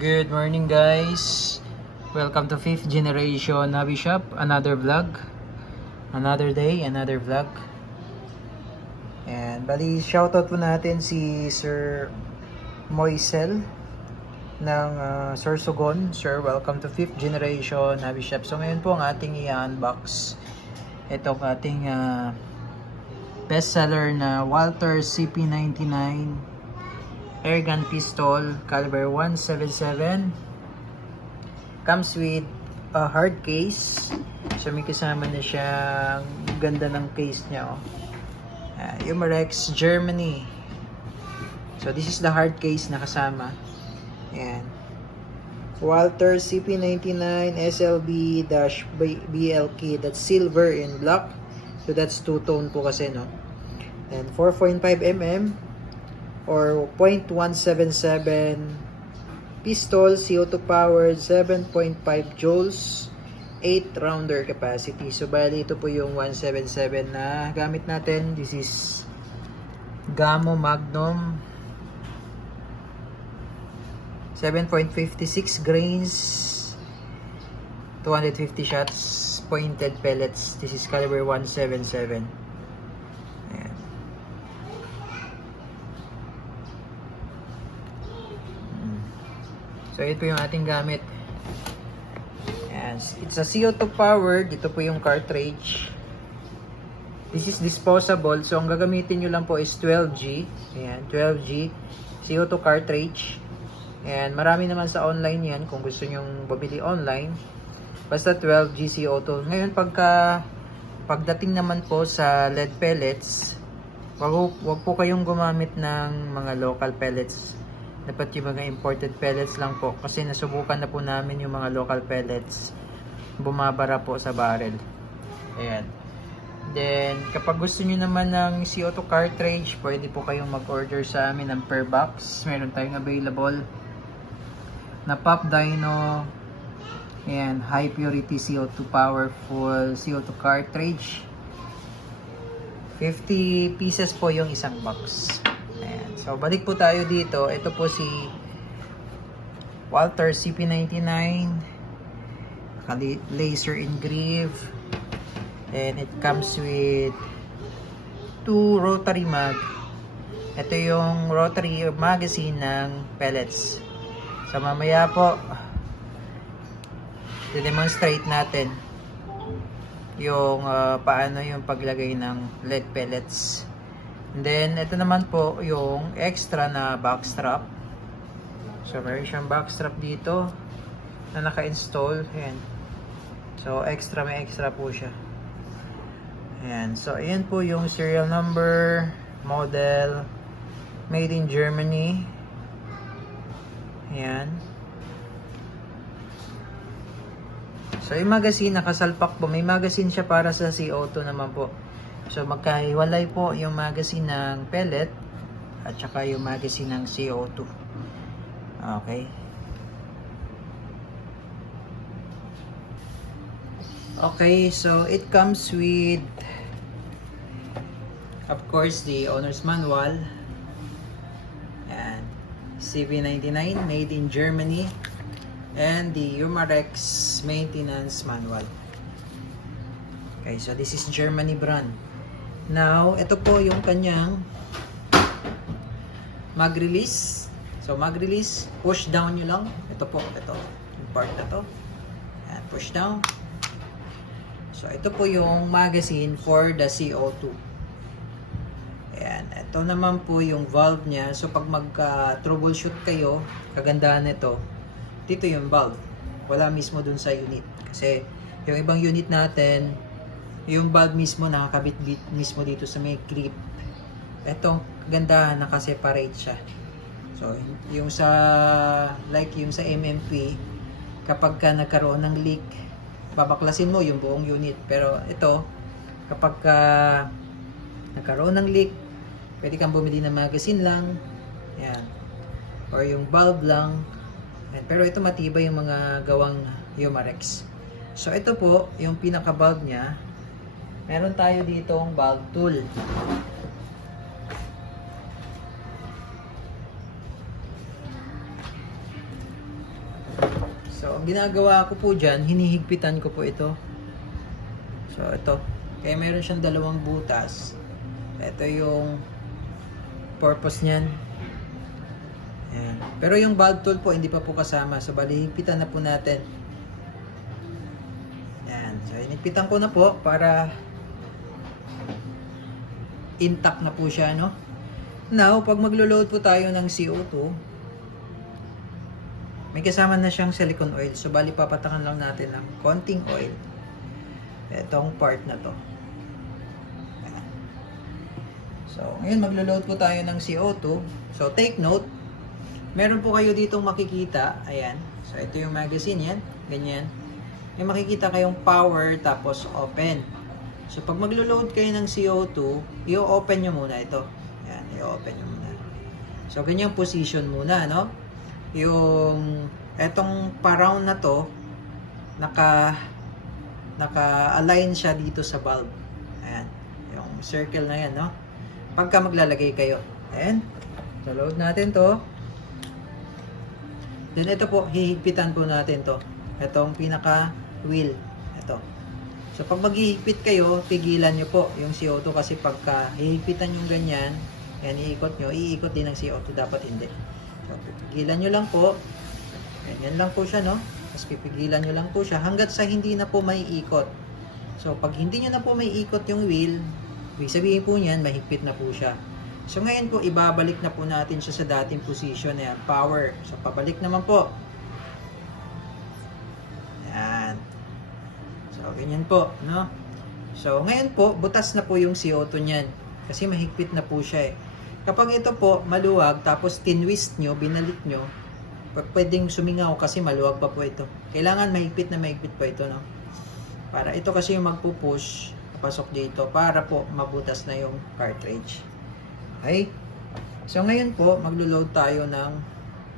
Good morning guys. Welcome to 5th generation hobby shop. Another vlog. Another day, another vlog. And bali shoutout po natin si Sir Moisel ng Sorsogon. Sir, welcome to 5th generation hobby shop. So ngayon po ang ating i-unbox itong ating bestseller na Walther CP99 airgun pistol caliber 177. Comes with a hard case. So may kasama na siyang ganda ng case niya. Umarex Germany. So this is the hard case na kasama. Ayan. Walther CP99 SLB-BLK. That's silver and black. So that's two-tone po kasi, no? And 4.5 mm or 0.177 pistol, CO2 powered, 7.5 joules, 8 rounder capacity. So bali ito po yung 177 na gamit natin. This is Gamo Magnum, 7.56 grains, 250 shots, pointed pellets. This is caliber 177. So ito yung ating gamit. Ayan. It's a CO2 powered. Ito po yung cartridge. This is disposable. So ang gagamitin nyo lang po is 12G. Ayan, 12G CO2 cartridge. Ayan, marami naman sa online yan kung gusto nyo bumili online. Basta 12G CO2. Ngayon pagdating naman po sa lead pellets, wag po kayong gumamit ng mga local pellets. Dapat yung mga imported pellets lang po, kasi nasubukan na po namin yung mga local pellets, bumabara po sa barrel. Ayan. Then kapag gusto nyo naman ng CO2 cartridge, pwede po kayong mag-order sa amin ng per box. Meron tayong available na Pop Dino. Ayan, high purity CO2 powerful CO2 cartridge. 50 pieces po yung isang box. So, balik po tayo dito. Ito po si Walther CP99. Laser engrave. And it comes with 2 rotary mag. Ito yung rotary magazine ng pellets. So, mamaya po, i-demonstrate natin yung paano yung paglagay ng lead pellets. And then, ito naman po yung extra na backstrap. So, meron siyang backstrap dito na naka-install. Ayan. So, may extra po siya. Ayan. So, ayan po yung serial number, model, made in Germany. Ayan. So, yung magazine, nakasalpak po. May magazine siya para sa CO2 naman po. So magkahiwalay po yung magazine ng pellet at saka yung magazine ng CO2. Okay. Okay, so it comes with, of course, the owner's manual. And CP99 made in Germany, and the Umarex maintenance manual. Okay, so this is Germany brand. Now, ito po yung kanyang mag-release. So, mag-release, push down nyo lang. Ito po, ito, yung part na to. Ayan, push down. So, ito po yung magazine for the CO2. Ayan, ito naman po yung valve niya. So, pag mag-troubleshoot kayo, kagandahan nito, dito yung valve. Wala mismo dun sa unit. Kasi, yung ibang unit natin, yung valve mismo nakakabit mismo dito sa may grip. Ito, gandahan, naka-separate siya. So, yung sa yung sa MMP, kapag ka nagkaroon ng leak, babaklasin mo yung buong unit. Pero ito, kapag ka nagkaroon ng leak, pwede kang bumili ng magazine lang. Ayan. Or yung valve lang. Ayan. Pero ito matibay yung mga gawang Umarex. So, ito po, yung pinaka-valve niya. Meron tayo ditong valve tool. So, ang ginagawa ko po dyan, hinihigpitan ko po ito. So, ito. Kaya meron siyang dalawang butas. Ito yung purpose niyan. Ayan. Pero yung valve tool po, hindi pa po kasama. So, bali, higpitan na po natin. Ayan. So, hinigpitan ko na po para intact na po siya, no? Now, pag maglo-load po tayo ng CO2, may kasama na siyang silicone oil. So, bali, papatakan lang natin ng konting oil. Itong part na to. Ayan. So, ngayon maglo-load po tayo ng CO2. So, take note. Meron po kayo ditong makikita. Ayan. So, ito yung magazine yan. Ganyan. May makikita kayong power tapos open. So, pag maglo-load kayo ng CO2, i-open nyo muna ito. Ayan, i-open nyo muna. So, ganyan position muna, no? Yung etong pa-round na to, naka-align siya dito sa valve. Ayan, yung circle na yan, no? Pagka maglalagay kayo. Ayan. So, load natin to. Then, ito po, hihigpitan po natin to. Itong pinaka-wheel. Ito. So, pag maghihigpit kayo, pigilan nyo po yung CO2 kasi pagka hihigpitan yung ganyan, yan, iikot nyo, iikot din ang CO2, dapat hindi. So, pipigilan nyo lang po. Ganyan lang po siya, no? Tapos pipigilan nyo lang po siya hanggat sa hindi na po may ikot. So, pag hindi nyo na po may ikot yung wheel, ibig sabihin po niyan, mahigpit na po siya. So, ngayon po, ibabalik na po natin siya sa dating position na yan, power. So, pabalik naman po. Yan. So, ganyan po, no? So, ngayon po, butas na po yung CO2 niyan. Kasi mahigpit na po siya eh. Kapag ito po, maluwag, tapos tinwist nyo, binalik nyo, pwedeng sumingaw kasi maluwag pa po ito. Kailangan mahigpit na mahigpit po ito, no? Para ito kasi yung magpupush, papasok dito, para po mabutas na yung cartridge. Okay? So, ngayon po, maglo-load tayo ng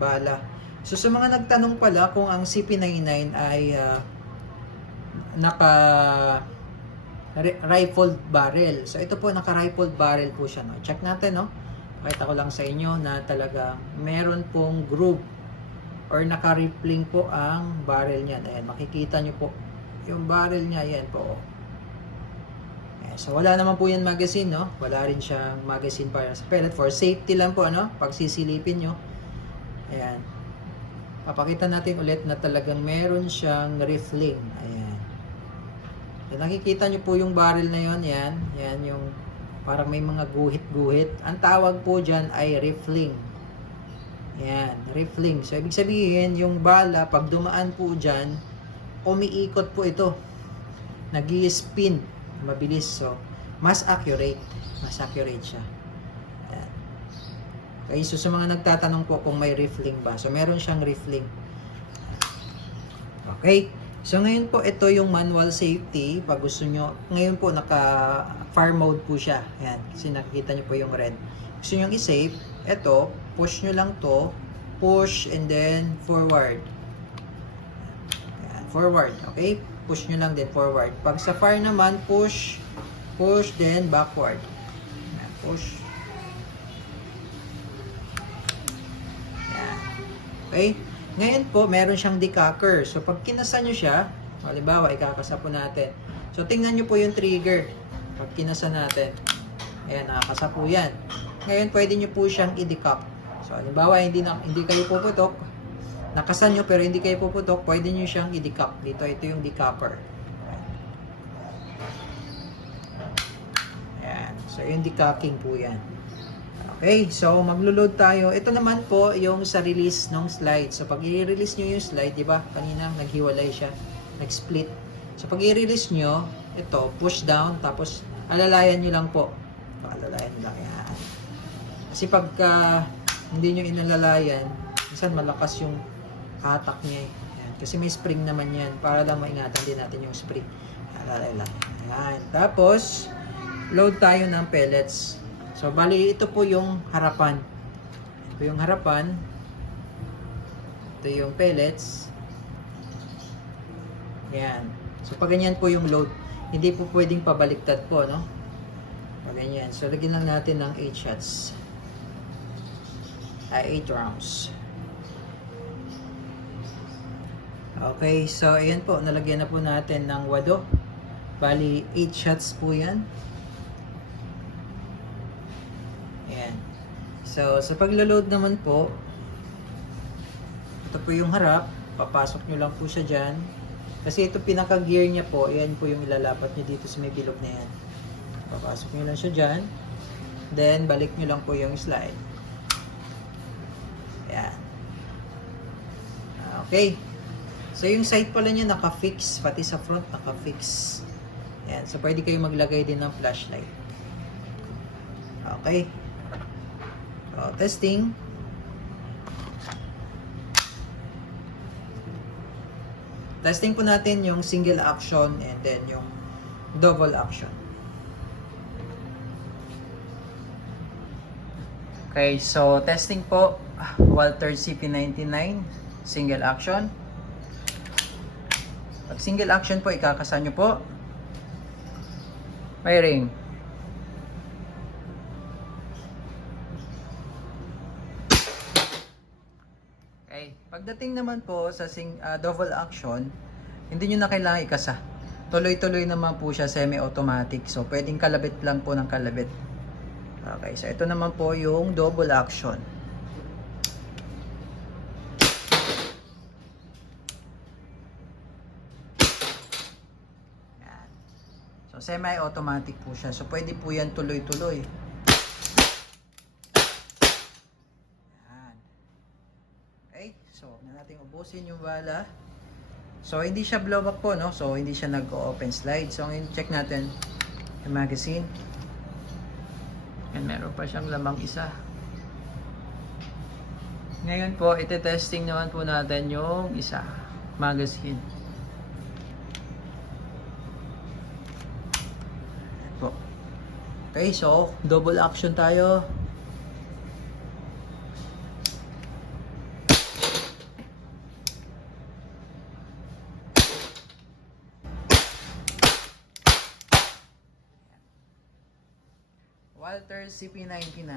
bala. So, sa mga nagtanong pala kung ang CP99 ay naka-rifled barrel. So, ito po, naka-rifled barrel po siya. No? Check natin, no? Pakita ko lang sa inyo na talaga meron pong groove or naka-rippling po ang barrel niya. Ayan, makikita nyo po. Yung barrel niya, ayan po. Ayan, so, wala naman po yan magazine, no? Wala rin siyang magazine para sa pellet. For safety lang po, ano? Pag sisilipin nyo. Ayan. Papakita natin ulit na talagang meron siyang riffling. Ayan. So, nakikita nyo po yung barrel na yon, yan. Yan yung parang may mga guhit-guhit. Ang tawag po dyan ay riffling. Yan, riffling. So, ibig sabihin, yung bala, pag dumaan po dyan, umiikot po ito. Nag-i-spin. Mabilis. So, mas accurate. Mas accurate siya. Yan. Okay, so sa mga nagtatanong po kung may riffling ba. So, meron siyang riffling. Okay. So, ngayon po, ito yung manual safety. Pag gusto nyo, ngayon po, naka-fire mode po siya. Ayan, kasi nakikita nyo po yung red. Gusto nyo i-save, ito, push nyo lang to, push and then forward. Ayan, forward, okay? Push nyo lang din forward. Pag sa fire naman, push, push, then backward. Ayan, push. Ayan. Okay? Ngayon po, meron siyang decocker. So, pag kinasa nyo siya, halimbawa, ikakasa po natin. So, tingnan nyo po yung trigger. Pag kinasa natin. Ayan, nakakasa po yan. Ngayon, pwede nyo po siyang i-decock. So, halimbawa, hindi kayo puputok. Nakasan nyo, pero hindi kayo puputok. Pwede nyo siyang i-decock. Dito, ito yung decocker. Ayan. So, yung decocking po yan. Okay, so maglo-load tayo. Ito naman po yung sa release ng slide. So pag i-release nyo yung slide, di ba? Kanina naghiwalay siya, nag-split. So pag i-release nyo, ito, push down, tapos alalayan nyo lang po. Alalayan nyo lang yan. Kasi pagka hindi nyo inalalayan, minsan malakas yung hatak niya. Yan. Kasi may spring naman yan. Para lang maingatan din natin yung spring. Alalayan lang. Yan. Tapos, load tayo ng pellets. So, bali, ito po yung harapan. Ito yung harapan. Ito yung pellets. Yan. So, pag ganyan po yung load, hindi po pwedeng pabaliktad po, no? Pag ganyan. So, lagyan lang natin ng 8 shots. 8 rounds. Okay, so ayan po, nalagyan na po natin ng wado. Bali, 8 shots po yan. Ayan. So, sa paglo-load naman po, ito po yung harap. Papasok nyo lang po siya dyan. Kasi ito pinaka-gear niya po, ayan po yung ilalapat nyo dito sa may bilog na yan. Papasok nyo lang siya dyan. Then, balik nyo lang po yung slide. Ayan. Okay. So, yung side pala niya naka-fix. Pati sa front naka-fix. Ayan. So, pwede kayo maglagay din ng flashlight. Okay. So, testing. Testing po natin yung single action and then yung double action. Okay, so testing po. Walther CP99 single action. Pag single action po, ikakasa nyo po. May ring. Okay. Pagdating naman po sa double action, hindi nyo na kailangan ikasa. Tuloy-tuloy naman po siya, semi-automatic. So, pwedeng kalabit lang po ng kalabit. Okay, so ito naman po yung double action. Yan. So, semi-automatic po siya. So, pwede po yan tuloy-tuloy. So, huwag na natin ubusin yung bala. So, hindi siya blowback po, no? So, hindi siya nag-open slide. So, ngayon, check natin yung magazine. And meron pa siyang lamang isa. Ngayon po, ite-testing naman po natin yung isa. Magazine. Ayan po. Okay, so, double action tayo. Walther CP99.